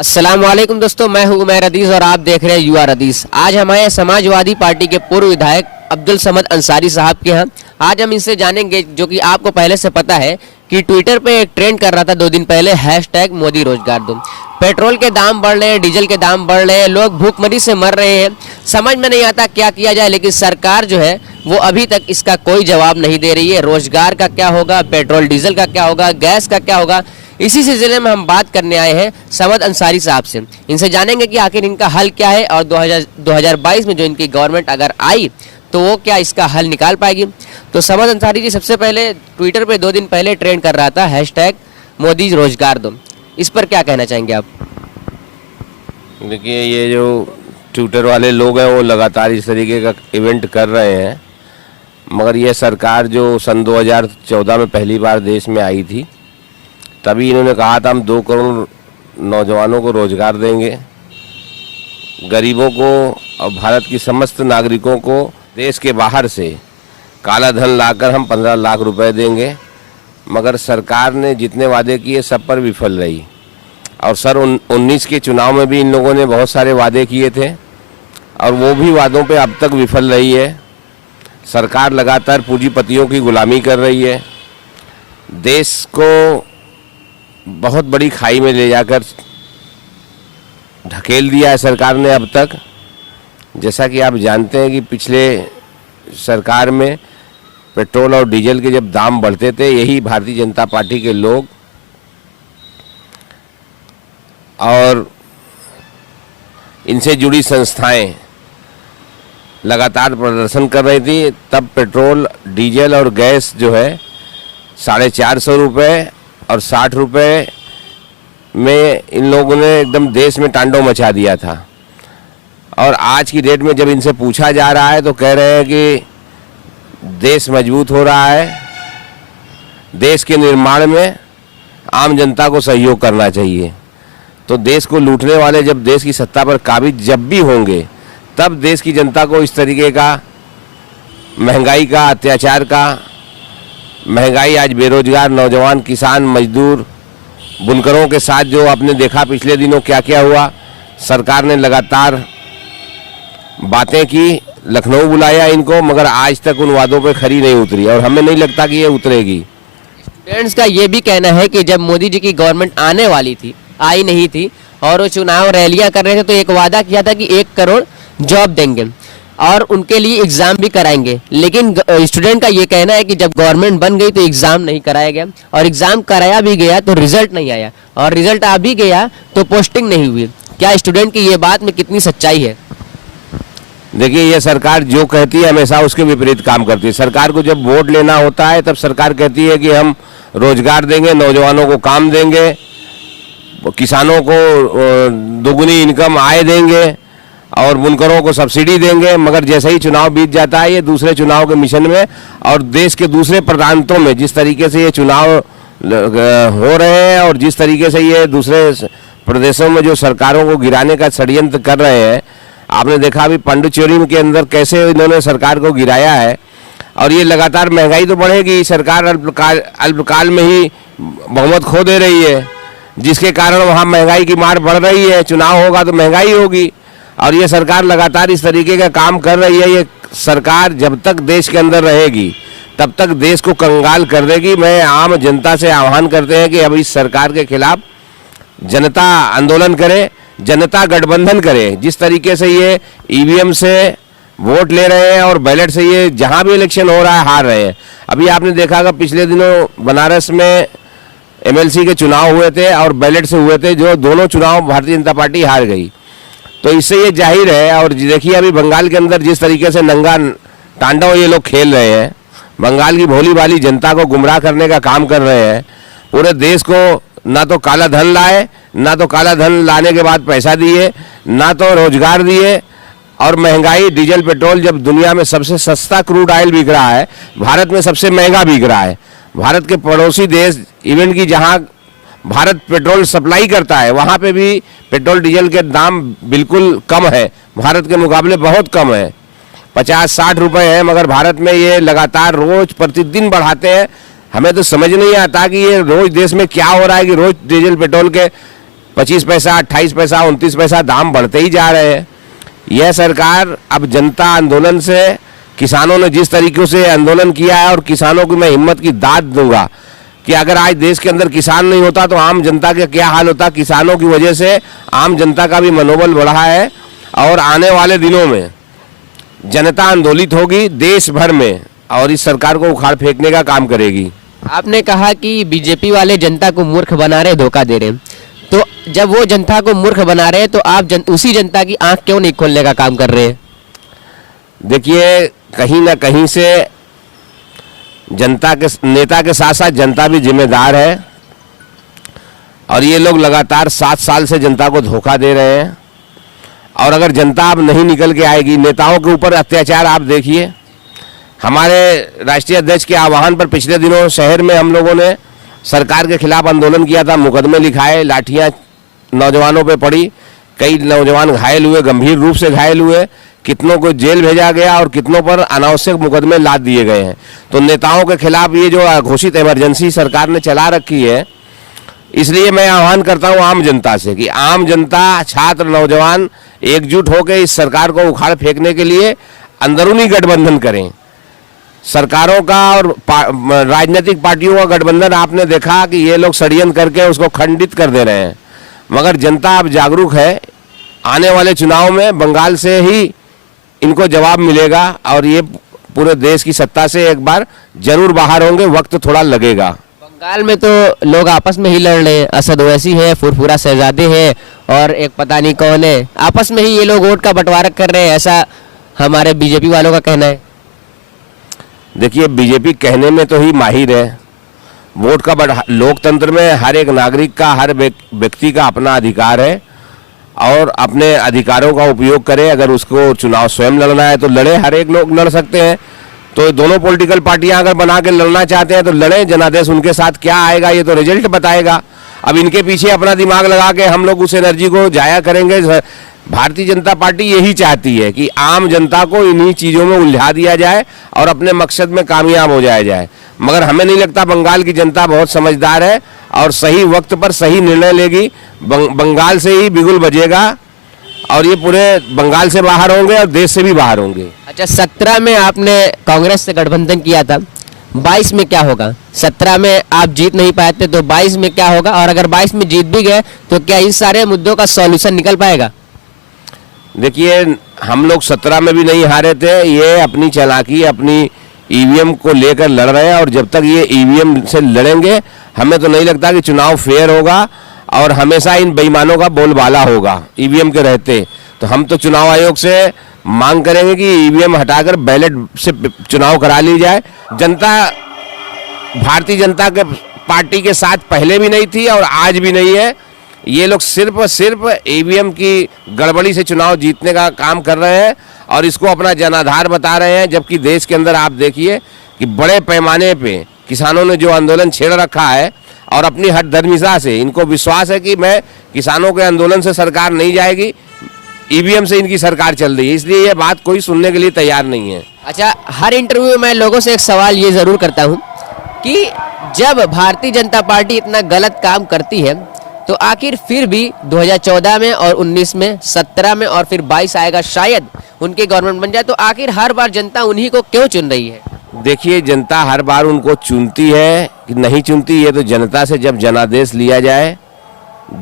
अस्सलाम वालेकुम दोस्तों, मैं हूं उमैर अदीस और आप देख रहे हैं यूआर अदीस। आज हमारे समाजवादी पार्टी के पूर्व विधायक अब्दुल समद अंसारी साहब के यहाँ आज हम इनसे जानेंगे, जो कि आपको पहले से पता है कि ट्विटर पे एक ट्रेंड कर रहा था 2 दिन पहले, हैशटैग मोदी रोजगार दो। पेट्रोल के दाम बढ़ रहे हैं, डीजल के दाम बढ़ रहे हैं, लोग भूखमरी से मर रहे हैं, समझ में नहीं आता क्या किया जाए। लेकिन सरकार जो है वो अभी तक इसका कोई जवाब नहीं दे रही है। रोजगार का क्या होगा, पेट्रोल डीजल का क्या होगा, गैस का क्या होगा, इसी सिलसिले में हम बात करने आए हैं समद अंसारी साहब से। इनसे जानेंगे कि आखिर इनका हल क्या है और 2022 में जो इनकी गवर्नमेंट अगर आई तो वो क्या इसका हल निकाल पाएगी। तो समद अंसारी जी, सबसे पहले ट्विटर पे 2 दिन पहले ट्रेंड कर रहा था हैशटैग मोदी रोजगार दो, इस पर क्या कहना चाहेंगे आप? देखिए, ये जो ट्विटर वाले लोग हैं वो लगातार इस तरीके का इवेंट कर रहे हैं, मगर ये सरकार जो सन 2014 में पहली बार देश में आई थी, तभी इन्होंने कहा था हम 2 करोड़ नौजवानों को रोजगार देंगे, गरीबों को और भारत की समस्त नागरिकों को देश के बाहर से काला धन लाकर हम 15 लाख रुपए देंगे। मगर सरकार ने जितने वादे किए सब पर विफल रही। और सर 19 के चुनाव में भी इन लोगों ने बहुत सारे वादे किए थे और वो भी वादों पे अब तक विफल रही है। सरकार लगातार पूंजीपतियों की गुलामी कर रही है, देश को बहुत बड़ी खाई में ले जाकर ढकेल दिया है सरकार ने अब तक। जैसा कि आप जानते हैं कि पिछले सरकार में पेट्रोल और डीजल के जब दाम बढ़ते थे, यही भारतीय जनता पार्टी के लोग और इनसे जुड़ी संस्थाएं लगातार प्रदर्शन कर रही थी। तब पेट्रोल, डीजल और गैस जो है 450 रुपये और 60 रुपये में इन लोगों ने एकदम देश में तांडव मचा दिया था। और आज की डेट में जब इनसे पूछा जा रहा है तो कह रहे हैं कि देश मजबूत हो रहा है, देश के निर्माण में आम जनता को सहयोग करना चाहिए। तो देश को लूटने वाले जब देश की सत्ता पर काबिज जब भी होंगे, तब देश की जनता को इस तरीके का महंगाई का, अत्याचार का, महंगाई आज बेरोजगार नौजवान, किसान, मजदूर, बुनकरों के साथ जो आपने देखा पिछले दिनों क्या क्या हुआ। सरकार ने लगातार बातें की, लखनऊ बुलाया इनको, मगर आज तक उन वादों पे खरी नहीं उतरी और हमें नहीं लगता कि ये उतरेगी। स्टूडेंट्स का ये भी कहना है कि जब मोदी जी की गवर्नमेंट आने वाली थी, आई नहीं थी और वो चुनाव रैलियां कर रहे थे, तो एक वादा किया था कि 1 करोड़ जॉब देंगे और उनके लिए एग्ज़ाम भी कराएंगे। लेकिन स्टूडेंट का ये कहना है कि जब गवर्नमेंट बन गई तो एग्ज़ाम नहीं कराया गया और एग्ज़ाम कराया भी गया तो रिजल्ट नहीं आया और रिजल्ट आ भी गया तो पोस्टिंग नहीं हुई। क्या स्टूडेंट की ये बात में कितनी सच्चाई है? देखिए, ये सरकार जो कहती है हमेशा उसके विपरीत काम करती है। सरकार को जब वोट लेना होता है तब सरकार कहती है कि हम रोजगार देंगे, नौजवानों को काम देंगे, किसानों को दोगुनी इनकम आय देंगे और बुनकरों को सब्सिडी देंगे। मगर जैसे ही चुनाव बीत जाता है, ये दूसरे चुनाव के मिशन में और देश के दूसरे प्रांतों में जिस तरीके से ये चुनाव हो रहे हैं और जिस तरीके से ये दूसरे प्रदेशों में जो सरकारों को गिराने का षड्यंत्र कर रहे हैं, आपने देखा अभी पांडुचेरी के अंदर कैसे इन्होंने सरकार को गिराया है। और ये लगातार महंगाई तो बढ़ेगी, सरकार अल्पकाल में ही बहुमत खो दे रही है, जिसके कारण वहाँ महंगाई की मार बढ़ रही है। चुनाव होगा तो महंगाई होगी और ये सरकार लगातार इस तरीके का काम कर रही है। ये सरकार जब तक देश के अंदर रहेगी तब तक देश को कंगाल कर देगी। मैं आम जनता से आह्वान करते हैं कि अब इस सरकार के खिलाफ जनता आंदोलन करे, जनता गठबंधन करे। जिस तरीके से ये ईवीएम से वोट ले रहे हैं और बैलेट से ये जहाँ भी इलेक्शन हो रहा है हार रहे हैं। अभी आपने देखा होगा पिछले दिनों बनारस में एमएलसी के चुनाव हुए थे और बैलेट से हुए थे, जो दोनों चुनाव भारतीय जनता पार्टी हार गई। तो इससे ये जाहिर है। और देखिए अभी बंगाल के अंदर जिस तरीके से नंगा तांडव ये लोग खेल रहे हैं, बंगाल की भोली भाली जनता को गुमराह करने का काम कर रहे हैं। पूरे देश को ना तो काला धन लाए, ना तो काला धन लाने के बाद पैसा दिए, ना तो रोजगार दिए। और महंगाई, डीजल पेट्रोल, जब दुनिया में सबसे सस्ता क्रूड ऑयल बिक रहा है, भारत में सबसे महंगा बिक रहा है। भारत के पड़ोसी देश इवन की जहां भारत पेट्रोल सप्लाई करता है, वहां पे भी पेट्रोल डीजल के दाम बिल्कुल कम है, भारत के मुकाबले बहुत कम है, 50-60 रुपए है। मगर भारत में ये लगातार रोज प्रतिदिन बढ़ाते हैं। हमें तो समझ नहीं आता कि ये रोज देश में क्या हो रहा है कि रोज डीजल पेट्रोल के 25 पैसा, 28 पैसा, 29 पैसा दाम बढ़ते ही जा रहे हैं। यह सरकार अब जनता आंदोलन से, किसानों ने जिस तरीके से आंदोलन किया है, और किसानों को मैं हिम्मत की दाद दूंगा कि अगर आज देश के अंदर किसान नहीं होता तो आम जनता का क्या हाल होता। किसानों की वजह से आम जनता का भी मनोबल बढ़ा है, और आने वाले दिनों में जनता आंदोलित होगी देश भर में, और इस सरकार को उखाड़ फेंकने का काम करेगी। आपने कहा कि बीजेपी वाले जनता को मूर्ख बना रहे, धोखा दे रहे हैं, तो जब वो जनता को मूर्ख बना रहे हैं तो आप उसी जनता की आंख क्यों नहीं खोलने का काम कर रहे हैं? देखिए, कहीं ना कहीं से जनता के, नेता के साथ साथ जनता भी जिम्मेदार है, और ये लोग लगातार 7 साल से जनता को धोखा दे रहे हैं। और अगर जनता अब नहीं निकल के आएगी, नेताओं के ऊपर अत्याचार आप देखिए। हमारे राष्ट्रीय अध्यक्ष के आह्वान पर पिछले दिनों शहर में हम लोगों ने सरकार के खिलाफ आंदोलन किया था, मुकदमे लिखाए, लाठियां नौजवानों पे पड़ी, कई नौजवान घायल हुए, गंभीर रूप से घायल हुए, कितनों को जेल भेजा गया और कितनों पर अनावश्यक मुकदमे लाद दिए गए हैं। तो नेताओं के खिलाफ ये जो घोषित इमरजेंसी सरकार ने चला रखी है, इसलिए मैं आह्वान करता हूं आम जनता से कि आम जनता, छात्र, नौजवान एकजुट होकर इस सरकार को उखाड़ फेंकने के लिए अंदरूनी गठबंधन करें। सरकारों का और राजनीतिक पार्टियों का गठबंधन आपने देखा कि ये लोग षड्यंत्र करके उसको खंडित कर दे रहे हैं, मगर जनता अब जागरूक है। आने वाले चुनाव में बंगाल से ही इनको जवाब मिलेगा, और ये पूरे देश की सत्ता से एक बार जरूर बाहर होंगे, वक्त थोड़ा लगेगा। बंगाल में तो लोग आपस में ही लड़ रहे हैं, असद ओवैसी है, फुरफुरा शहजादे है, और एक पता नहीं कौन है, आपस में ही ये लोग वोट का बंटवारा कर रहे हैं, ऐसा हमारे बीजेपी वालों का कहना है। देखिए, बीजेपी कहने में तो ही माहिर है। वोट का लोकतंत्र में हर एक नागरिक का, हर व्यक्ति का अपना अधिकार है, और अपने अधिकारों का उपयोग करे। अगर उसको चुनाव स्वयं लड़ना है तो लड़े, हर एक लोग लड़ सकते हैं। तो दोनों पॉलिटिकल पार्टियां अगर बना के लड़ना चाहते हैं तो लड़ें, जनादेश उनके साथ क्या आएगा ये तो रिजल्ट बताएगा। अब इनके पीछे अपना दिमाग लगा के हम लोग उस एनर्जी को जाया करेंगे। भारतीय जनता पार्टी यही चाहती है कि आम जनता को इन्हीं चीज़ों में उलझा दिया जाए और अपने मकसद में कामयाब हो जाया जाए। मगर हमें नहीं लगता, बंगाल की जनता बहुत समझदार है और सही वक्त पर सही निर्णय लेगी। बंगाल से ही बिगुल बजेगा, और ये पूरे बंगाल से बाहर होंगे और देश से भी बाहर होंगे। अच्छा, 17 में आपने कांग्रेस से गठबंधन किया था, 22 में क्या होगा? 17 में आप जीत नहीं पाए थे, तो 22 में क्या होगा? और अगर 22 में जीत भी गए तो क्या इस सारे मुद्दों का सॉल्यूशन निकल पाएगा? देखिए, हम लोग 17 में भी नहीं हारे थे। ये अपनी चालाकी, अपनी ईवीएम को लेकर लड़ रहे हैं, और जब तक ये ईवीएम से लड़ेंगे हमें तो नहीं लगता कि चुनाव फेयर होगा, और हमेशा इन बेईमानों का बोलबाला होगा ईवीएम के रहते। तो हम तो चुनाव आयोग से मांग करेंगे कि ईवीएम हटाकर बैलेट से चुनाव करा ली जाए। जनता भारतीय जनता के पार्टी के साथ पहले भी नहीं थी और आज भी नहीं है। ये लोग सिर्फ और सिर्फ ईवीएम की गड़बड़ी से चुनाव जीतने का काम कर रहे हैं और इसको अपना जनाधार बता रहे हैं। जबकि देश के अंदर आप देखिए कि बड़े पैमाने पे किसानों ने जो आंदोलन छेड़ रखा है, और अपनी हठधर्मिता से इनको विश्वास है कि मैं किसानों के आंदोलन से सरकार नहीं जाएगी, ईवीएम से इनकी सरकार चल रही है, इसलिए ये बात कोई सुनने के लिए तैयार नहीं है। अच्छा, हर इंटरव्यू में मैं लोगों से एक सवाल ये ज़रूर करता हूँ कि जब भारतीय जनता पार्टी इतना गलत काम करती है तो आखिर फिर भी 2014 में और 19 में, 17 में और फिर 22 आएगा, शायद उनकी गवर्नमेंट बन जाए, तो आखिर हर बार जनता उन्हीं को क्यों चुन रही है? देखिए, जनता हर बार उनको चुनती है कि नहीं चुनती, ये तो जनता से जब जनादेश लिया जाए,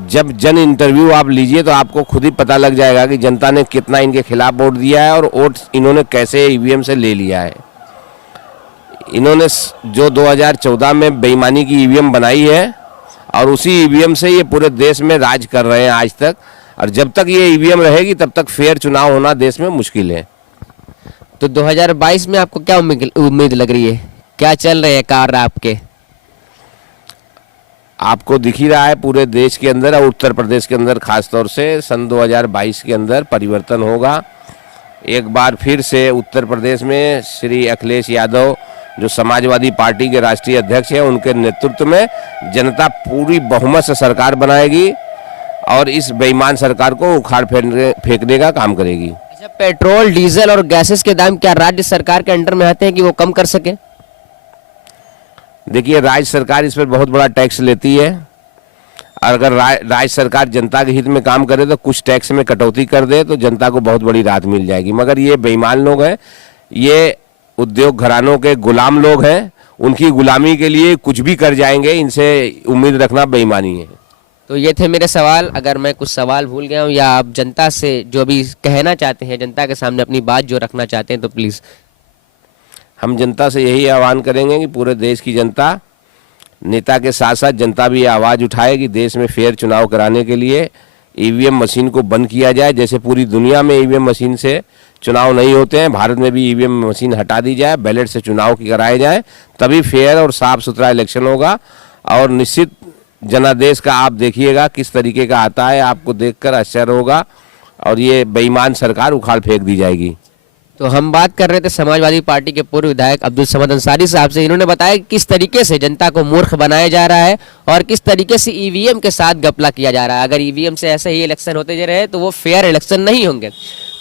जब जन इंटरव्यू आप लीजिए तो आपको खुद ही पता लग जाएगा कि जनता ने कितना इनके खिलाफ वोट दिया है और वोट इन्होंने कैसे ईवीएम से ले लिया है। इन्होंने जो 2014 में बेईमानी की ईवीएम बनाई है और उसी ईवीएम से ये पूरे देश में राज कर रहे हैं आज तक, और जब तक ये ईवीएम रहेगी तब तक फेयर चुनाव होना देश में मुश्किल है। तो 2022 में आपको क्या उम्मीद लग रही है? क्या चल रहे हैं कार्य आपके? आपको दिख ही रहा है पूरे देश के अंदर और उत्तर प्रदेश के अंदर खासतौर से सन 2022 के अंदर परिवर्तन होगा। एक बार फिर से उत्तर प्रदेश में श्री अखिलेश यादव जो समाजवादी पार्टी के राष्ट्रीय अध्यक्ष हैं, उनके नेतृत्व में जनता पूरी बहुमत से सरकार बनाएगी और इस बेईमान सरकार को उखाड़ फेंकने का काम करेगी। अच्छा, पेट्रोल, डीजल और गैसेस के दाम क्या राज्य सरकार के अंडर में आते हैं कि वो कम कर सके? देखिए, राज्य सरकार इस पर बहुत बड़ा टैक्स लेती है। अगर राज्य सरकार जनता के हित में काम करे तो कुछ टैक्स में कटौती कर दे तो जनता को बहुत बड़ी राहत मिल जाएगी। मगर ये बेईमान लोग हैं, ये उद्योग घरानों के गुलाम लोग हैं, उनकी गुलामी के लिए कुछ भी कर जाएंगे, इनसे उम्मीद रखना बेईमानी है। तो ये थे मेरे सवाल। अगर मैं कुछ सवाल भूल गया हूँ या आप जनता से जो भी कहना चाहते हैं, जनता के सामने अपनी बात जो रखना चाहते हैं, तो प्लीज़। हम जनता से यही आह्वान करेंगे कि पूरे देश की जनता, नेता के साथ साथ जनता भी आवाज़ उठाए कि देश में फेयर चुनाव कराने के लिए ईवीएम मशीन को बंद किया जाए। जैसे पूरी दुनिया में ईवीएम मशीन से चुनाव नहीं होते हैं, भारत में भी ईवीएम मशीन हटा दी जाए, बैलेट से चुनाव कराए जाए, तभी फेयर और साफ सुथरा इलेक्शन होगा। और निश्चित जनादेश का आप देखिएगा किस तरीके का आता है, आपको देखकर आश्चर्य होगा और ये बेईमान सरकार उखाड़ फेंक दी जाएगी। तो हम बात कर रहे थे समाजवादी पार्टी के पूर्व विधायक अब्दुल समद अंसारी साहब से। इन्होंने बताया कि किस तरीके से जनता को मूर्ख बनाया जा रहा है और किस तरीके से ईवीएम के साथ घपला किया जा रहा है। अगर ईवीएम से ऐसे ही इलेक्शन होते जा रहे तो वो फेयर इलेक्शन नहीं होंगे।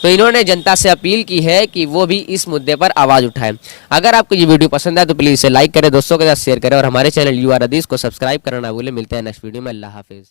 तो इन्होंने जनता से अपील की है कि वो भी इस मुद्दे पर आवाज़ उठाएं। अगर आपको ये वीडियो पसंद आए तो प्लीज़ इसे लाइक करें, दोस्तों के साथ शेयर करें और हमारे चैनल यू आर हदीस को सब्सक्राइब करना ना भूलें। मिलते हैं नेक्स्ट वीडियो में। अल्लाह हाफिज़।